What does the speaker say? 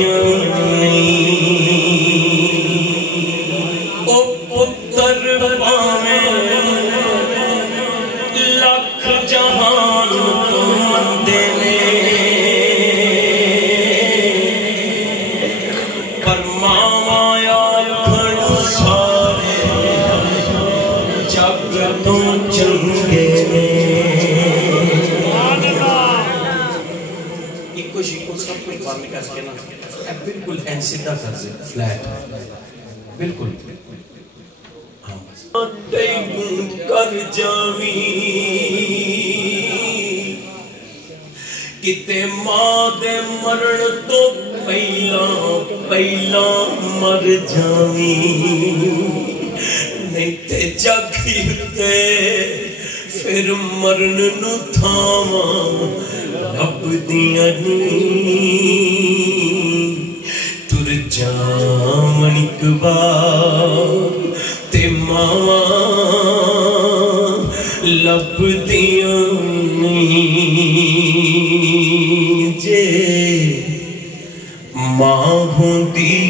लभदियां ओ पुत्र पावे लख जहान तो मंदे ने पर मावा आखण सारे जग तो चंगे ने सब कुछ बाहर निकाल के ना बिल्कुल सीधा कर दे फ्लैट बिल्कुल कर जावी किते मां दे मरण तो पहला मर जावी नहीं ते जागी ते फिर मरण नु थावा लभदियां तुर जावन ते मावा लभदियां जे मां होंदी।